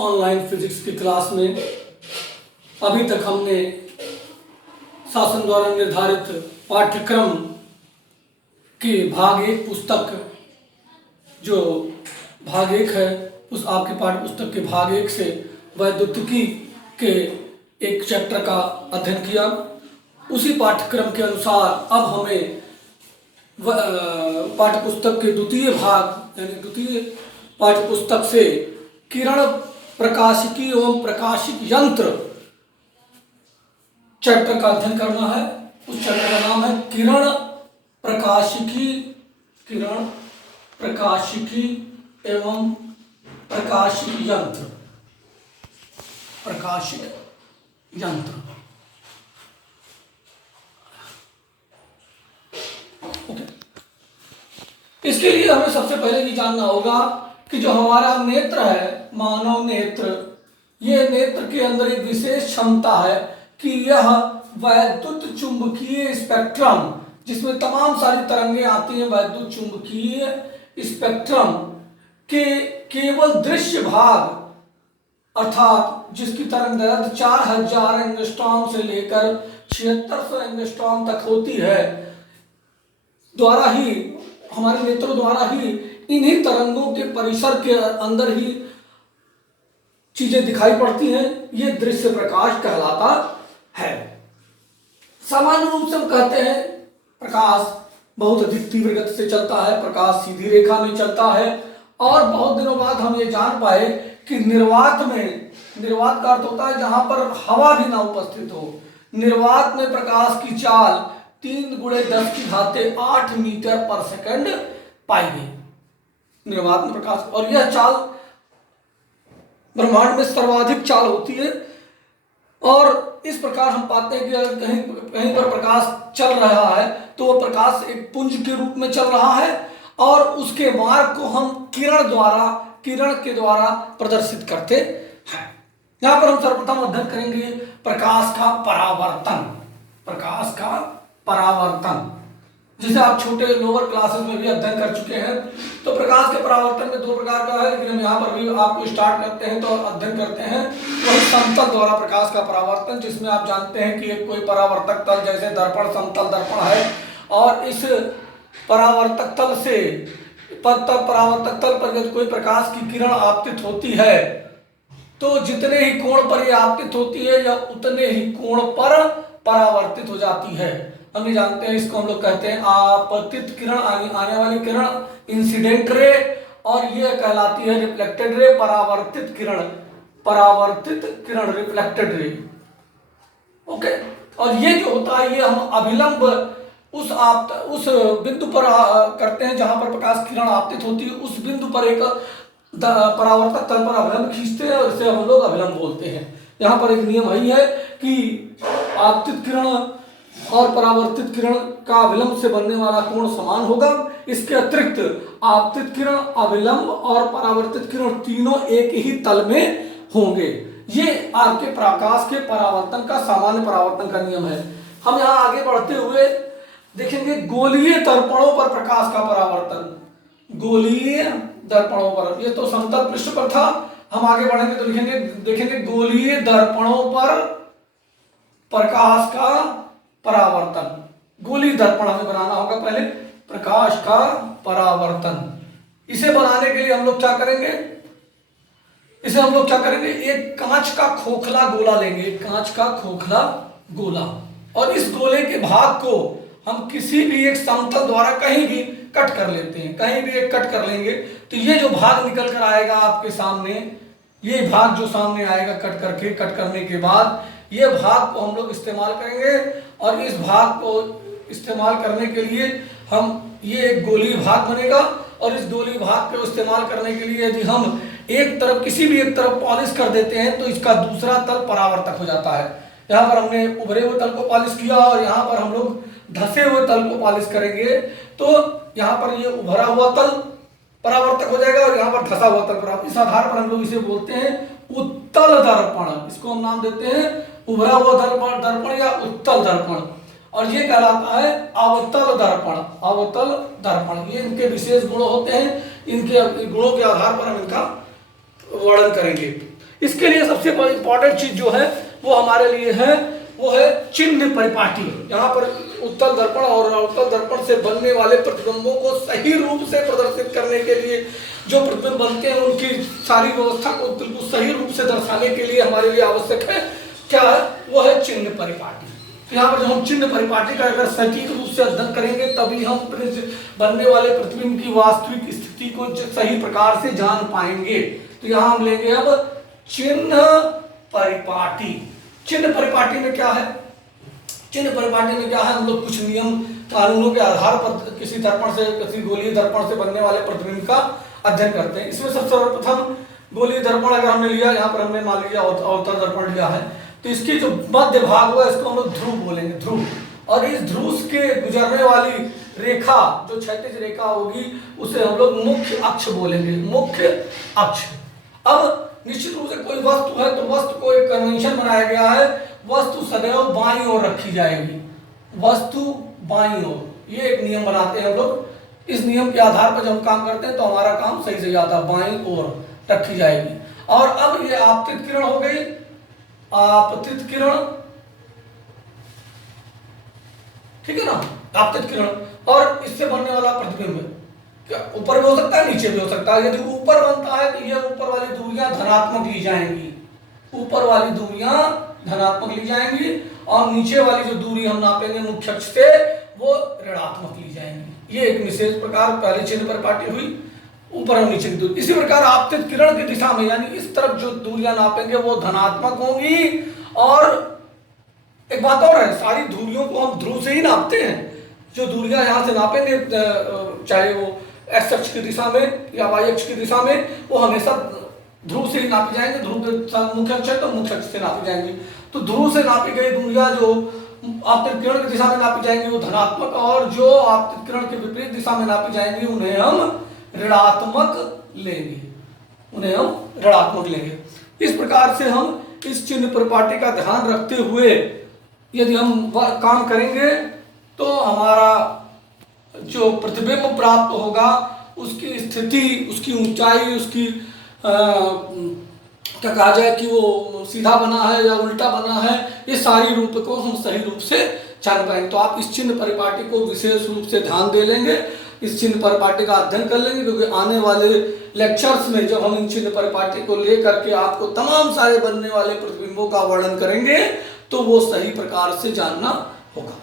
Online physics की class में अभी तक हमने शासन द्वारा निर्धारित पाठ्यक्रम की भाग 1 पुस्तक जो भाग 1 है उस आपके पाठ्य पुस्तक के भाग 1 से वैद्युतिकी के एक चैप्टर का अध्ययन किया। उसी पाठ्यक्रम के अनुसार अब हमें पाठ्य पुस्तक के द्वितीय भाग यानी द्वितीय पाठ्य पुस्तक से किरण प्रकाशिकी एवं प्रकाशिक यंत्र चैप्टर का अध्ययन करना है। उस चैप्टर का नाम है किरण प्रकाशिकी एवं प्रकाशिक यंत्र। इसके लिए हमें सबसे पहले ये जानना होगा कि जो हमारा नेत्र है, मानव नेत्र, ये नेत्र के अंदर एक विशेष क्षमता है कि यह वैद्युत चुंबकीय स्पेक्ट्रम, जिसमें तमाम सारी तरंगें आती हैं, वैद्युत चुंबकीय स्पेक्ट्रम के केवल दृश्य भाग अर्थात जिसकी तरंगदैर्घ्य 4000 एंगस्ट्रॉम से लेकर 7600 एंगस्ट्रॉम तक होती है, द्वारा ही हमारे नेत्रों द्वारा ही इन्हीं तरंगों के परिसर के अंदर ही चीजें दिखाई पड़ती हैं। ये दृश्य प्रकाश कहलाता है। सामान्य रूप से हम कहते हैं प्रकाश बहुत अधिक तीव्र गति से चलता है, प्रकाश सीधी रेखा में चलता है। और बहुत दिनों बाद हम ये जान पाए कि निर्वात का अर्थ होता है जहां पर हवा भी ना उपस्थित हो। निर्वात में प्रकाश की चाल 3 × 10⁸ मीटर पर सेकंड पाई गई। निर्वात में प्रकाश, और यह चाल ब्रह्मांड में सर्वाधिक चाल होती है। और इस प्रकार हम पाते हैं कि अगर कहीं पर प्रकाश चल रहा है तो वो प्रकाश एक पुंज के रूप में चल रहा है और उसके मार्ग को हम किरण के द्वारा प्रदर्शित करते हैं। यहां पर हम सर्वप्रथम अध्ययन करेंगे प्रकाश का परावर्तन, जिसे आप छोटे लोअर क्लासेस में भी अध्ययन कर चुके हैं। तो प्रकाश के परावर्तन में 2 प्रकार का है, लेकिन हम यहाँ पर भी आपको स्टार्ट करते हैं तो अध्ययन करते हैं वही समतल द्वारा प्रकाश का परावर्तन, जिसमें आप जानते हैं कि एक कोई परावर्तक तल जैसे दर्पण, समतल दर्पण है, और इस परावर्तक तल पर यदि कोई प्रकाश की किरण आपतित होती है तो जितने ही कोण पर यह आपतित होती है या उतने ही कोण पर परावर्तित हो जाती है। हम ये जानते हैं, इसको हम लोग कहते हैं आपतित किरण, आने वाली किरण इंसिडेंट रे, और ये कहलाती है रिफ्लेक्टेड रे, परावर्तित किरण रिफ्लेक्टेड रे। ओके, और ये जो होता है ये हम अभिलंब उस बिंदु पर करते हैं जहां पर प्रकाश किरण आपतित होती है। उस बिंदु पर एक परावर्तक तल पर अभिलंब खींचते हैं और इसे हम लोग अभिलंब बोलते हैं। यहाँ पर एक नियम यही है कि आपतित किरण और परावर्तित किरण का अभिलंब से बनने वाला कोण समान होगा। इसके अतिरिक्त आपतित किरण, अभिलंब और परावर्तित किरण तीनों एक ही तल में होंगे। ये आपके प्रकाश के परावर्तन का सामान्य परावर्तन का नियम है। हम यहाँ आगे बढ़ते हुए देखेंगे गोलीय दर्पणों पर प्रकाश का परावर्तन। गोलीय दर्पणों पर, ये तो समतल पृष्ठ पर था, हम आगे बढ़ेंगे तो देखेंगे गोलीय दर्पणों पर प्रकाश का परावर्तन। गोलीय दर्पण हमें बनाना होगा पहले, प्रकाश का परावर्तन। इसे बनाने के लिए हम लोग क्या करेंगे, एक कांच का खोखला गोला लेंगे, एक कांच का खोखला गोला, और इस गोले के भाग को हम किसी भी एक समतल द्वारा कहीं भी कट कर लेते हैं, कहीं भी एक कट कर लेंगे तो ये जो भाग निकल कर आएगा आपके सामने, ये भाग जो सामने आएगा कट करने के बाद ये भाग को हम लोग इस्तेमाल करेंगे। और इस भाग को इस्तेमाल करने के लिए हम ये एक गोलीय भाग बनेगा, और इस गोलीय भाग को इस्तेमाल करने के लिए यदि हम किसी भी एक तरफ पॉलिश कर देते हैं तो इसका दूसरा तल परावर्तक हो जाता है। यहाँ पर हमने उभरे हुए तल को पॉलिश किया और यहाँ पर हम लोग धसे हुए तल को पॉलिश करेंगे, तो यहाँ पर ये उभरा हुआ तल परावर्तक हो जाएगा और यहाँ पर धसा हुआ तल परावर्तक। इस आधार पर हम लोग इसे बोलते हैं उत्तल दर्पण। इसको हम नाम देते हैं उभरा हुआ दर्पण या उत्तल दर्पण। और ये कहलाता है अवतल दर्पण। ये इनके विशेष गुण होते हैं, इनके गुणों के आधार पर हम इनका वर्णन करेंगे। इसके लिए सबसे इंपॉर्टेंट चीज जो है वो हमारे लिए है, वो है चिन्ह परिपाटी। यहाँ पर उत्तल दर्पण और अवतल दर्पण से बनने वाले प्रतिबिंबों को सही रूप से प्रदर्शित करने के लिए, जो प्रतिबिंब बनते हैं उनकी सारी व्यवस्था को बिल्कुल सही रूप से दर्शाने के लिए हमारे लिए आवश्यक है क्या है, वो है चिन्ह परिपाटी। तो यहाँ पर जो हम चिन्ह परिपाटी का अगर सटीक रूप से अध्ययन करेंगे तभी हम बनने वाले प्रतिबिंब की वास्तविक स्थिति को सही प्रकार से जान पाएंगे। तो यहाँ हम लेंगे अब चिन्ह परिपाटी। चिन्ह परिपाटी में क्या है, चिन्ह परिपाटी में क्या है, हम लोग कुछ नियम कानूनों के आधार पर किसी दर्पण से, किसी गोलीय दर्पण से बनने वाले प्रतिबिंब का अध्ययन करते हैं। इसमें सबसे सर्वप्रथम गोलीय दर्पण अगर हमने लिया, यहाँ पर हमने मान लिया अवतल दर्पण लिया है, तो इसकी जो मध्य भाग हुआ इसको हम लोग ध्रुव बोलेंगे, ध्रुव। और इस ध्रुव के गुजरने वाली रेखा जो क्षैतिज रेखा होगी उसे हम लोग मुख्य अक्ष बोलेंगे, मुख्य अक्ष। अब निश्चित रूप से कोई वस्तु है तो वस्तु को एक कन्वेंशन बनाया गया है, वस्तु सदैव बाईं ओर रखी जाएगी, वस्तु बाईं ओर, ये एक नियम बनाते हैं हम लोग। इस नियम के आधार पर जब हम काम करते हैं तो हमारा काम सही से जाता है, बाईं ओर रखी जाएगी। और अब ये आपतित किरण हो गई, आपतित किरण, ठीक है ना, आपतित किरण। और इससे बनने वाला प्रतिबिंब ऊपर भी हो सकता है, नीचे भी हो सकता है। यदि ऊपर बनता है तो ये ऊपर वाली दूरियां धनात्मक ली जाएंगी, ऊपर वाली दूरियां धनात्मक ली जाएंगी, और नीचे वाली जो दूरी हम नापेंगे मुख्य अक्ष से वो ऋणात्मक ली जाएंगी। ये एक विशेष प्रकार पहले चिन्ह परिपाटी हुई, ऊपर और नीचे की दूरी। इसी प्रकार आपतित किरण की दिशा में यानी इस तरफ जो दूरियां नापेंगे वो धनात्मक होंगी। और एक बात और है, सारी दूरियों को हम ध्रुव से ही नापते हैं। जो दूरियां यहाँ से नापेंगे चाहे वो एक्स अक्ष की दिशा में या वाई अक्ष की दिशा में, वो हमेशा ध्रुव से ही नापी जाएंगे। ध्रुव के मुख्य अक्ष है तो मुख्य अक्ष से नापी जाएंगी। तो ध्रुव से नापी गई दूरियां जो आपतित किरण की दिशा में नापी जाएंगी वो धनात्मक, और जो आपतित किरण के विपरीत दिशा में नापी जाएंगी उन्हें हम ऋणात्मक लेंगे, उन्हें हम ऋणात्मक लेंगे। इस प्रकार से हम इस चिन्ह परिपाटी का ध्यान रखते हुए यदि हम काम करेंगे तो हमारा जो प्रतिबिंब प्राप्त होगा उसकी स्थिति, उसकी ऊंचाई, उसकी क्या कहा जाए कि वो सीधा बना है या उल्टा बना है, ये सारी रूप को हम सही रूप से जान पाएंगे। तो आप इस चिन्ह परिपाटी को विशेष रूप से ध्यान दे लेंगे, इस चिन्ह परिपाटी का अध्ययन कर लेंगे, क्योंकि आने वाले लेक्चर्स में जब हम इन चिन्ह परिपाटी को लेकर के आपको तमाम सारे बनने वाले प्रतिबिंबों का वर्णन करेंगे तो वो सही प्रकार से जानना होगा।